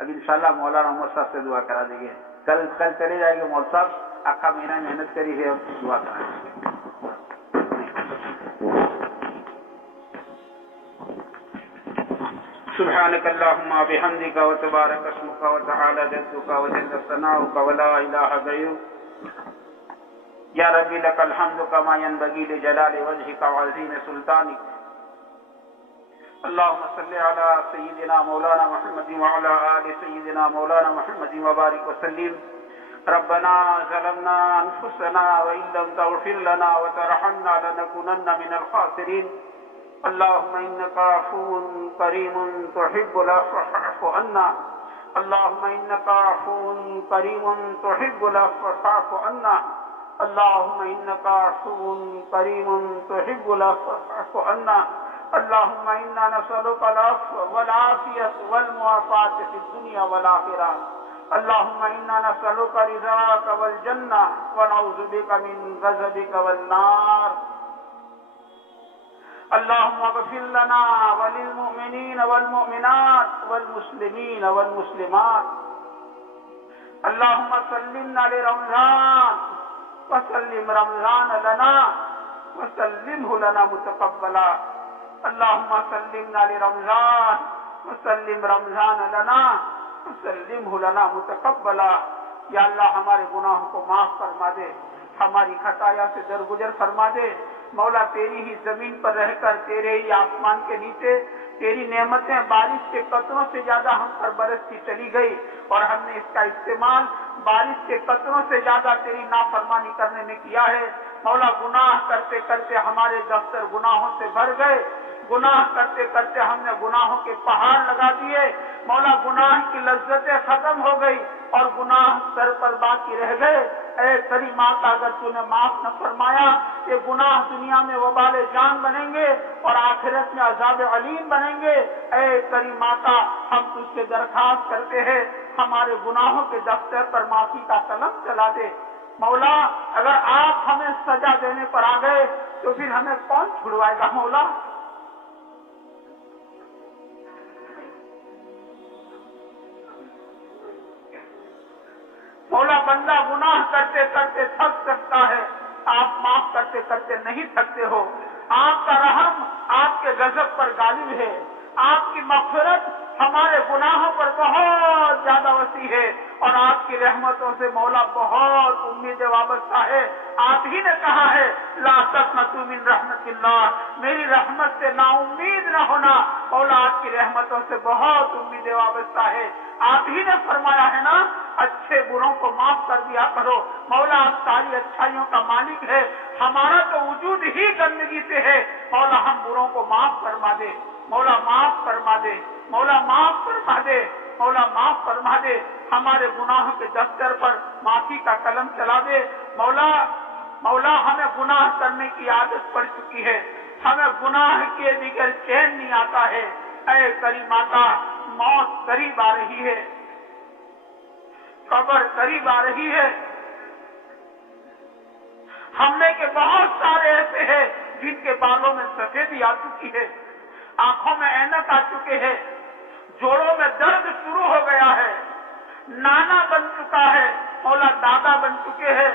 اب انشاءاللہ مولانا محمد صاحب سے دعا کرا دیں گے. کل چلے جائیں گے مول صاحب, آقا مہینہ محنت کری ہے اور دعا کرائیں گے. سبحانك اللهم وبحمدك وتبارك اسمك وتعالى جدك وجل ثناؤك ولا اله غيرك. يا ربي لك الحمد كما ينبغي لجلال وجهك وعظيم سلطانك. اللهم صل على سيدنا مولانا محمد وعلى آل سيدنا مولانا محمد وبارك وسلم. ربنا ظلمنا انفسنا وان لم تغفر لنا وترحمنا لنكونن من الخاسرين. اللهم انك عفو كريم تحب العفو فاعف عنا. اللهم انك عفو كريم تحب العفو فاعف عنا. اللهم انك عفو كريم تحب العفو فاعف عنا. اللهم انا نسألك العفو والعافية والمعافاة في الدنيا والآخرة. اللهم انا نسألك رضاك والجنة ونعوذ بك من غضبك والنار. اللهم اغفر لنا وللمؤمنين والمؤمنات والمسلمين والمسلمات. اللهم سلمنا لرمضان وسلم رمضان لنا وسلمه لنا متقبلا. اللهم سلمنا لرمضان وسلم رمضان لنا وسلمه لنا متقبلا. یا اللہ ہمارے گناہوں کو معاف فرما دے, ہماری خطایا سے درگزر فرما دے. مولا تیری ہی زمین پر رہ کر, تیرے ہی آسمان کے نیچے تیری نعمتیں بارش کے قطروں سے زیادہ ہم پر برستی چلی گئی, اور ہم نے اس کا استعمال بارش کے قطروں سے زیادہ تیری نافرمانی کرنے میں کیا ہے. مولا گناہ کرتے کرتے ہمارے دفتر گناہوں سے بھر گئے. گناہ کرتے کرتے ہم نے گناہوں کے پہاڑ لگا دیے. مولا گناہ کی لذتیں ختم ہو گئی اور گناہ سر پر باقی رہ گئے. اے کریم آقا, اگر تو نے معاف نہ فرمایا یہ گناہ دنیا میں وبال جان بنیں گے اور آخرت میں عذاب علیم بنیں گے. اے کریم آقا, ہم تجھ سے درخواست کرتے ہیں ہمارے گناہوں کے دفتر پر معافی کا قلم چلا دے. مولا اگر آپ ہمیں سزا دینے پر آ گئے تو پھر ہمیں کون چھڑوائے گا. مولا مولا بندہ گناہ کرتے کرتے تھک سکتا ہے, آپ معاف کرتے کرتے نہیں تھکتے ہو. آپ کا رحم آپ کے غضب پر غالب ہے. آپ کی مغفرت ہمارے گناہوں پر بہت زیادہ وسیع ہے, اور آپ کی رحمتوں سے مولا بہت امید وابستہ ہے. آپ ہی نے کہا ہے لا تقنطوا من رحمت اللہ, میری رحمت سے نا امید نہ ہونا. مولا آپ کی رحمتوں سے بہت امید وابستہ ہے. آپ ہی نے فرمایا ہے نا اچھے بروں کو معاف کر دیا کرو. مولا آپ ساری اچھائیوں کا مالک ہے, ہمارا تو وجود ہی گندگی سے ہے. مولا ہم بروں کو معاف فرما دے. مولا معاف فرما دے. مولا معاف فرما دے. مولا معاف فرما دے. ہمارے گناہوں کے دفتر پر معافی کا قلم چلا دے. مولا ہمیں گناہ کرنے کی عادت پڑ چکی ہے, ہمیں گناہ کے بغیر چین نہیں آتا ہے. اے کریم آقا, موت قریب آ رہی ہے, قبر قریب آ رہی ہے. ہم میں کے بہت سارے ایسے ہیں جن کے بالوں میں سفیدی آ چکی ہے, آنکھوں میں اینک آ چکے ہیں, جوڑوں میں درد شروع ہو گیا ہے, نانا بن چکا ہے, مولا دادا بن چکے ہیں.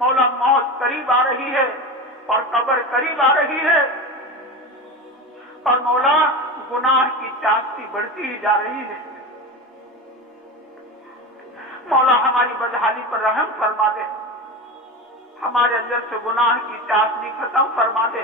مولا موت قریب آ رہی ہے اور قبر قریب آ رہی ہے, اور مولا گناہ کی چاستی بڑھتی ہی جا رہی ہے. مولا ہماری بدحالی پر رحم فرما دے, ہمارے اندر سے گناہ کی چاسنی ختم فرما دے.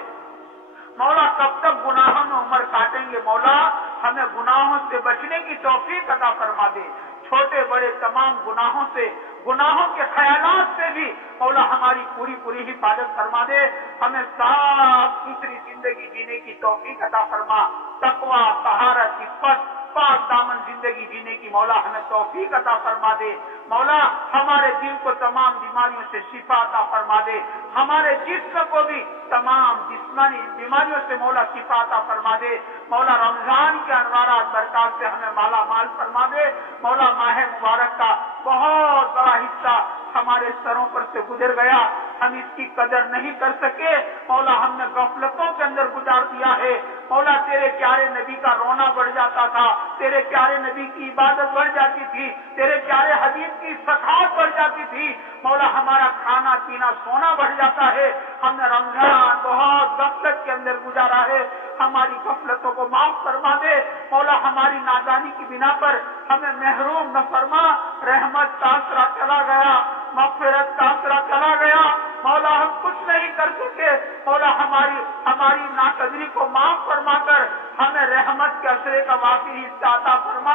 مولا کب تک گناہوں میں عمر کاٹیں گے. مولا ہمیں گناہوں سے بچنے کی توفیق عطا فرما دے. چھوٹے بڑے تمام گناہوں سے, گناہوں کے خیالات سے بھی مولا ہماری پوری حفاظت فرما دے. ہمیں صاف ستھری زندگی جینے کی توفیق عطا فرما. تقوی, طہارت, عفت, پاک دامن زندگی جینے کی مولا ہمیں توفیق عطا فرما دے. مولا ہمارے دل کو تمام بیماریوں سے شفا عطا فرما دے. ہمارے جسم کو بھی تمام جسمانی بیماریوں سے مولا شفا عطا فرما دے. مولا رمضان کے انوارات برکات سے ہمیں مالا مال فرما دے. مولا ماہ مبارک کا بہت بڑا حصہ ہمارے سروں پر سے گزر گیا, ہم اس کی قدر نہیں کر سکے. مولا ہم نے غفلتوں کے اندر گزار دیا ہے. مولا تیرے پیارے نبی کا رونا بڑھ جاتا تھا، تیرے پیارے نبی کی عبادت بڑھ جاتی تھی، تیرے پیارے حبیب کی سخاوت بڑھ جاتی تھی، مولا ہمارا کھانا پینا سونا بڑھ جاتا ہے۔ ہم نے رمضان بہت غفلت کے اندر گزارا ہے، ہماری غفلتوں کو معاف فرما دے مولا، ہماری نادانی کی بنا پر ہمیں محروم نہ فرما، رحمت کا آسرا چلا گیا، مغفرت کا آسرا چلا گیا مولا، ہم کچھ نہیں کر سکے مولا، ہماری ناقدری کو معاف فرما کر ہمیں رحمت کے آسرے کا وافر حصہ عطا فرما،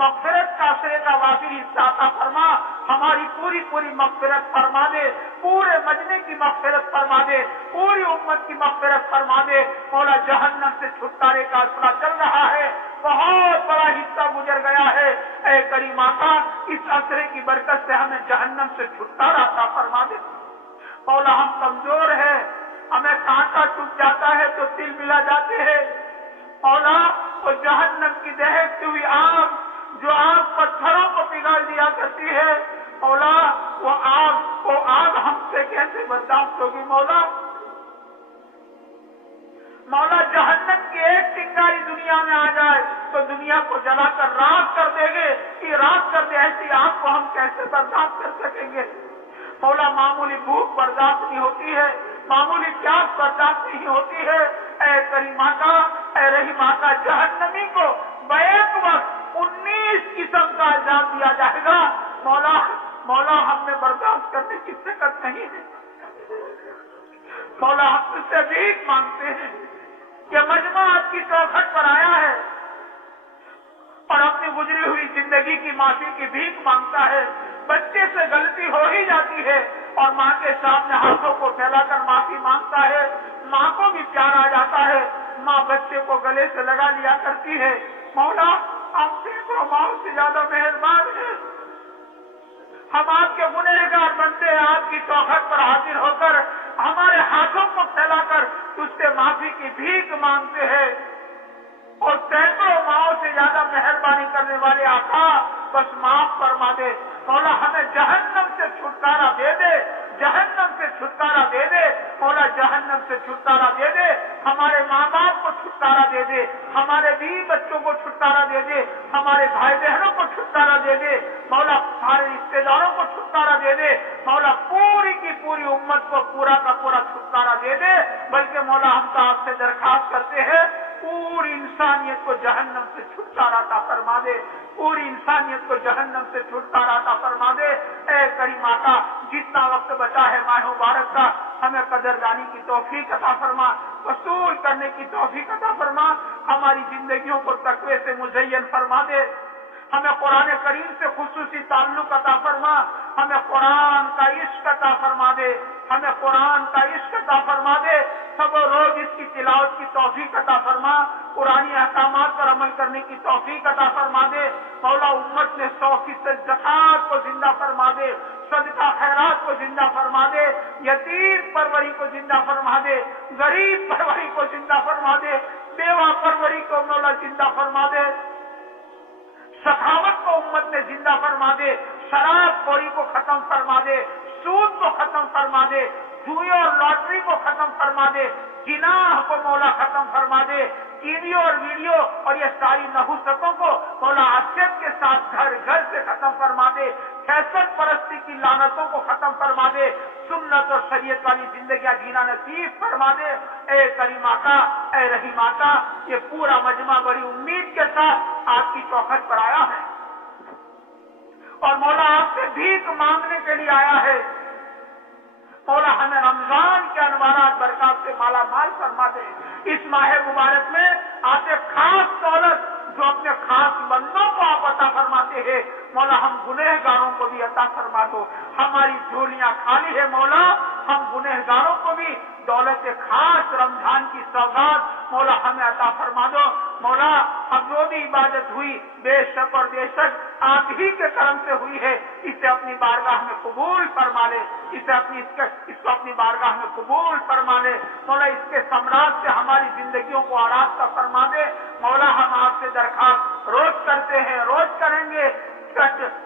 مغفرت کا آسرے کا وافر حصہ عطا فرما، ہماری پوری مغفرت فرما دے، پورے مجمع کی مغفرت فرما دے، پوری امت کی مغفرت فرما دے مولا، جہنم سے چھٹکارے کا آسرا چل رہا ہے، بہت بڑا حصہ گزر گیا ہے، اے کریم آقا اس آسرے کی برکت سے ہمیں جہنم سے چھٹکارا عطا فرما دے مولا، ہم کمزور ہیں، ہمیں کانٹا ٹوٹ جاتا ہے تو تل ملا جاتے ہیں مولا، وہ جہنم کی دہکتی ہوئی آگ جو آگ پتھروں کو پگھال دیا کرتی ہے مولا، وہ آگ ہم سے کیسے برداشت ہوگی مولا، جہنم کی ایک چنگاری دنیا میں آ جائے تو دنیا کو جلا کر راکھ کر دے گے کہ راکھ کر دے، ایسی آگ کو ہم کیسے برداشت کر سکیں گے مولا، معمولی بھوک برداشت نہیں ہوتی ہے، معمولی پیاس برداشت نہیں ہوتی ہے، اے کریم آقا، اے رحیم آقا، جہنمی کو بیک وقت 19 قسم کا عذاب دیا جائے گا مولا ہم نے برداشت کرنے کی طاقت نہیں ہے مولا، ہم تجھ سے بھیک مانگتے ہیں کہ مجمع آپ کی چوکھٹ پر آیا ہے اور اپنی گزری ہوئی زندگی کی معافی کی بھیک مانگتا ہے، بچے سے غلطی ہو ہی جاتی ہے اور ماں کے سامنے ہاتھوں کو پھیلا کر معافی مانگتا ہے، ماں کو بھی پیار آ جاتا ہے، ماں بچے کو گلے سے لگا لیا کرتی ہے مولا، آپ سینکڑوں ماؤں سے زیادہ مہربان ہیں، ہم آپ کے گنہگار بندے آپ کی چوکھٹ پر حاضر ہو کر ہمارے ہاتھوں کو پھیلا کر تجھ سے معافی کی بھیک مانگتے ہیں، اور سینکڑوں ماؤں سے زیادہ مہربانی کرنے والے آقا بس معاف فرما دے مولا، ہمیں جہنم سے چھٹکارا دے دے، جہنم سے چھٹکارا دے دے مولا، جہنم سے چھٹکارا دے دے، ہمارے ماں باپ کو چھٹکارا دے دے، ہمارے بیوی بچوں کو چھٹکارا دے دے، ہمارے بھائی بہنوں کو چھٹکارا دے دے مولا، ہمارے رشتے داروں کو چھٹکارا دے دے مولا، پوری کی پوری امت کو پورا کا پورا چھٹکارا دے دے، بلکہ مولا ہم تو آپ سے درخواست کرتے ہیں پوری انسانیت کو جہنم سے چھٹکارا عطا فرما دے، پوری انسانیت کو جہنم سے چھٹکارا عطا فرما دے، اے کریم آقا جتنا وقت بچا ہے ماہ مبارک کا ہمیں قدردانی کی توفیق عطا فرما، وصول کرنے کی توفیق عطا فرما، ہماری زندگیوں کو تقوی سے مزین فرما دے، ہمیں قرآن کریم سے خصوصی تعلق عطا فرما، ہمیں قرآن کا عشق عطا فرما دے، ہمیں قرآن کا عشق عطا فرما دے، سب روز اس کی تلاوت کی توفیق عطا فرما، قرآنی احکامات پر عمل کرنے کی توفیق عطا فرما دے مولا، امت نے 100% زکات کو زندہ فرما دے، صدقہ خیرات کو زندہ فرما دے، یتیم پروری کو زندہ فرما دے، غریب پروری کو زندہ فرما دے، بیوہ پروری کو مولا زندہ فرما دے، سخاوت کو امت میں زندہ فرما دے، شراب خوری کو ختم فرما دے، سود کو ختم فرما دے، جوئے اور لاٹری کو ختم فرما دے، جناح کو مولا ختم فرما دے، ٹی وی اور ویڈیو اور یہ ساری نحوستوں کو مولا عافیت کے ساتھ گھر گھر سے ختم فرما دے، فیصل پرستی کی لعنتوں کو ختم فرما دے، سنت اور شریعت والی زندگیاں جینا نصیب فرما دے، اے کریم آقا، اے رحیم آقا، یہ پورا مجمع بڑی امید کے ساتھ آپ کی چوکھٹ پر آیا ہے اور مولا آپ سے بھیک مانگنے کے لیے آیا ہے مولا، ہمیں رمضان کے انوارات برکات سے مالا مال فرما دے، اس ماہ مبارک میں آپ ایک خاص دولت جو اپنے خاص بندوں کو آپ عطا فرماتے ہیں مولا، ہم گنہگاروں کو بھی عطا فرما دو، ہماری جھولیاں خالی ہے مولا، ہم گنہگاروں کو بھی دولت خاص رمضان کی سوغات مولا ہمیں عطا فرما دو مولا، اب جو بھی عبادت ہوئی بے شک اور بے شک آپ ہی کے کرم سے ہوئی ہے، اسے اپنی بارگاہ میں قبول فرما لے، اس کو اپنی بارگاہ میں قبول فرما لے مولا، اس کے ثمرات سے ہماری زندگیوں کو آراستہ فرما دے مولا، ہم آپ سے درخواست روز کرتے ہیں، روز کریں گے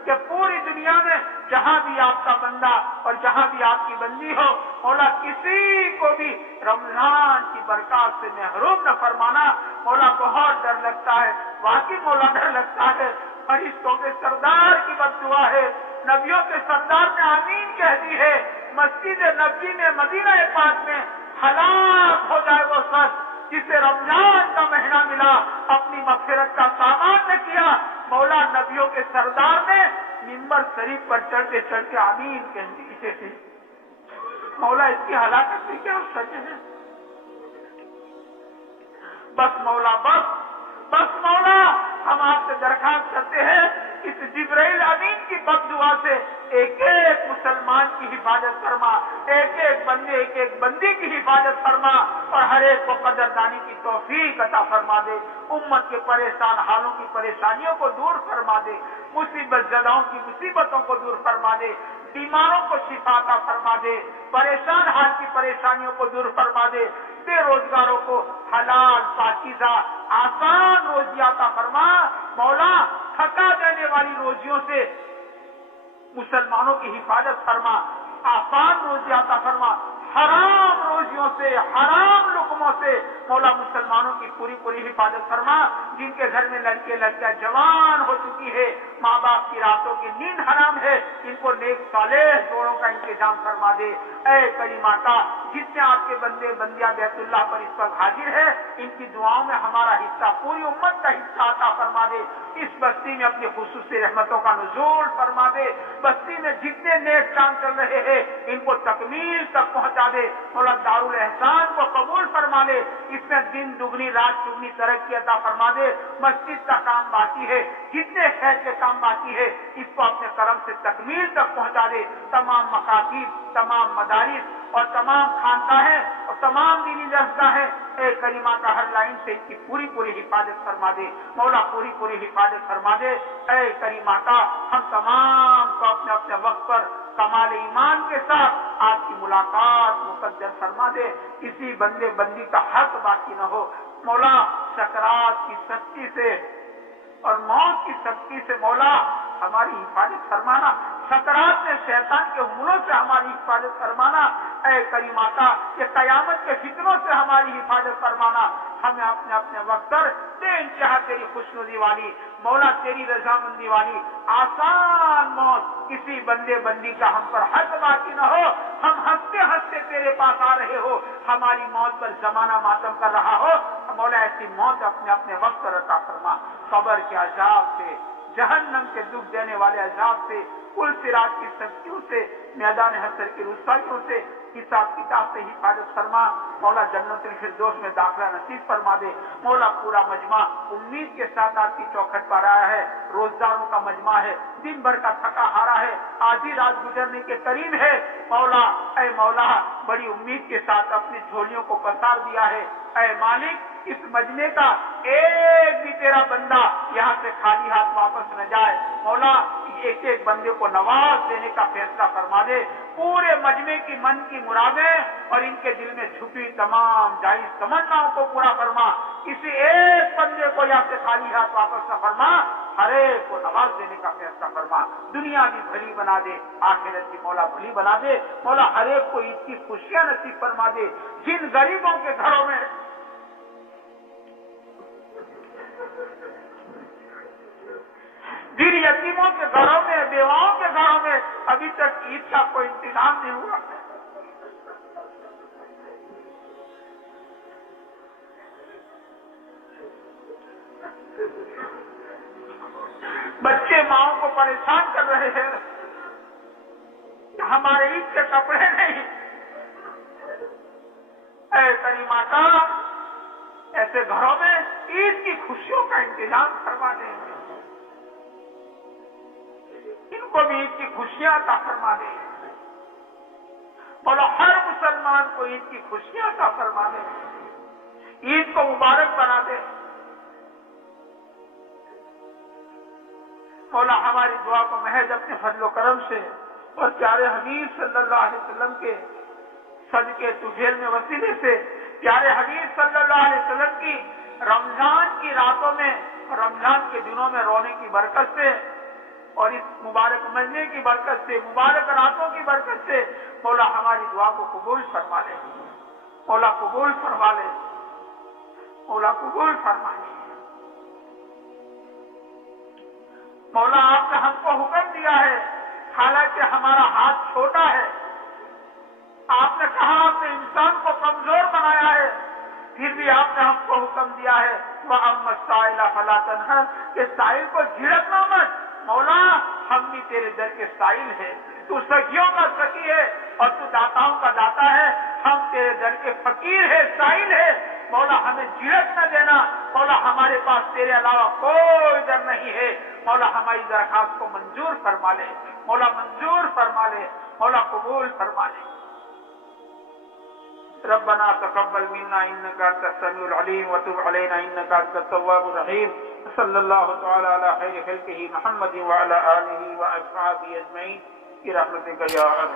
کہ پوری دنیا میں جہاں بھی آپ کا بندہ اور جہاں بھی آپ کی بندی ہو مولا کسی کو بھی رمضان کی برکات سے محروم نہ فرمانا مولا بہت ڈر لگتا ہے واقعی مولا ڈر لگتا ہے فرشتوں کے سردار کی بد دعا ہے نبیوں کے سردار نے آمین کہہ دی ہے مسجد نبی میں مدینہ پاک میں ہلاک ہو جائے وہ شخص جسے رمضان کا مہینہ ملا اپنی مغفرت کا سامان نہ کیا مولا نبیوں کے سردار نے منبر شریف پر چڑھتے چڑھتے آمین کہہ دی تھے مولا اس کی ہلاکت سے کیا سچ ہے بس مولا بس مولا ہم آپ سے درخواست کرتے ہیں اس جبرائیل امین کی بد دعا سے ایک ایک مسلمان کی حفاظت فرما ایک ایک بندے ایک ایک بندی کی حفاظت فرما اور ہر ایک کو قدردانی کی توفیق عطا فرما دے امت کے پریشان حالوں کی پریشانیوں کو دور فرما دے مصیبت زداؤں کی مصیبتوں کو دور فرما دے بیماروں کو شفا عطا فرما دے پریشان حال کی پریشانیوں کو دور فرما دے بے روزگاروں کو حلال پاکیزہ آسان روزی عطا فرما مولا تھکا دینے والی روزیوں سے مسلمانوں کی حفاظت فرما آسان روزی عطا فرما حرام روزیوں سے حرام لقموں سے مولا مسلمانوں کی پوری پوری حفاظت فرما جن کے گھر میں لڑکے لڑکیاں جوان ہو چکی ہے ماں باپ کی راتوں کی نیند حرام ہے ان کو نیک صالح جوڑوں کا انتظام فرما دے اے کریمہ کا جتنے آپ کے بندے بندیاں بیت اللہ پر اس وقت حاضر ہے ان کی دعاؤں میں ہمارا حصہ پوری امت کا حصہ عطا فرما دے اس بستی میں اپنی خصوصی رحمتوں کا نزول فرما دے بستی میں جتنے نیک کام چل رہے ہیں ان کو تکمیل تک پہنچا دے مولا دارالاحسان کو قبول فرما لے اس میں دن دگنی رات چگنی ترقی عطا فرما دے مسجد کا کام باقی ہے جتنے خیر کے کام باقی ہے اس کو اپنے کرم سے تکمیل تک پہنچا دے تمام مکاتب تمام مدارس اور تمام خانقاہیں اور تمام دینی درسگاہیں اے کریمہ کا ہر لائن سے ان کی پوری پوری حفاظت فرما دے مولا پوری پوری حفاظت فرما دے اے کریمہ کا ہم تمام کو اپنے اپنے وقت پر کمال ایمان کے ساتھ آپ کی ملاقات مقدر فرما دے کسی بندے بندی کا حق باقی نہ ہو مولا سکرات کی سختی سے اور موت کی سختی سے مولا ہماری حفاظت فرمانا سکرات میں شیطان کے حملوں سے ہماری حفاظت فرمانا اے کریمہ کا کہ قیامت کے فتنوں سے ہماری حفاظت فرمانا ہمیں اپنے اپنے وقت پر بے انتہا تیری خوشنودی والی مولا تیری رضامندی والی آسان موت کسی بندے بندی کا ہم پر حق باقی نہ ہو ہم ہنستے ہنستے تیرے پاس آ رہے ہو ہماری موت پر زمانہ ماتم کر رہا ہو مولا ایسی موت اپنے اپنے وقت پر عطا فرما قبر کے عذاب سے جہنم کے دکھ دینے والے عذاب سے پل صراط کی سختیوں سے میدان حشر کی رسوائیوں سے حساب کتاب سے حفاظت فرما مولا جنت الفردوس میں داخلہ نصیب فرما دے مولا پورا مجمع امید کے ساتھ آپ کی چوکھٹ پر آیا ہے روزداروں کا مجمع ہے دن بھر کا تھکا ہارا ہے آدھی رات گزرنے کے قریب ہے مولا اے مولا بڑی امید کے ساتھ اپنی جھولیوں کو پسار دیا ہے اے مالک اس مجمع کا ایک بھی تیرا بندہ یہاں سے خالی ہاتھ واپس نہ جائے مولا ایک ایک بندے کو نواز دینے کا فیصلہ فرما دے پورے مجمع کی من کی مرادیں اور ان کے دل میں چھپی تمام جائز تمناؤں کو پورا فرما کسی ایک بندے کو یہاں سے خالی ہاتھ واپس نہ فرما ہر ایک کو نواز دینے کا فیصلہ فرما دنیا بھی بھلی بنا دے آخرت کی مولا بھلی بنا دے مولا ہر ایک کو عید کی خوشیاں نصیب فرما دے جن غریبوں کے گھروں میں جن یتیموں کے گھروں میں بیواؤں کے گھروں میں ابھی تک عید کا کوئی انتظام نہیں ہوا بچے ماؤں کو پریشان کر رہے ہیں ہمارے عید کے کپڑے نہیں اے کریمہ کا ایسے گھروں میں عید کی خوشیوں کا انتظام فرما دیں ان کو بھی عید کی خوشیاں عطا فرما دے مولا ہر مسلمان کو عید کی خوشیاں عطا فرما دے عید کو مبارک بنا دے مولا ہماری دعا کو محض اپنے فضل و کرم سے اور پیارے حبیب صلی اللہ علیہ وسلم کے صدقے طفیل میں وسیلے سے پیارے حبیب صلی اللہ علیہ وسلم کی رمضان کی راتوں میں رمضان کے دنوں میں رونے کی برکت سے اور اس مبارک مجمع کی برکت سے، مبارک راتوں کی برکت سے مولا ہماری دعا کو قبول فرما لے، مولا قبول فرما لے، مولا قبول فرما لے۔ مولا آپ نے ہم کو حکم دیا ہے، حالانکہ ہمارا ہاتھ چھوٹا ہے، آپ نے کہا آپ نے انسان کو کمزور بنایا ہے، پھر بھی آپ نے ہم کو حکم دیا ہے وَأَمَّا السَّائِلَ فَلَا تَنْهَرْ کہ سائل کو جھڑکنا مت۔ مولا ہم بھی تیرے در کے سائل ہیں، تو سخیوں کا سخی ہے اور تو داتاؤں کا داتا ہے، ہم تیرے در کے فقیر ہے، سائل ہے۔ مولا ہمیں جھڑک نہ دینا، مولا ہمارے پاس تیرے علاوہ کوئی در نہیں ہے، مولا ہماری درخواست کو منظور فرما لے، مولا منظور فرما لے، مولا قبول فرما لے۔ ربنا تقبل منا انك انت السميع العليم وتب علينا انك انت التواب الرحيم صلى الله تعالى على خير خلقه محمد وعلى اله واصحابه اجمعين برحمتك يا ارحم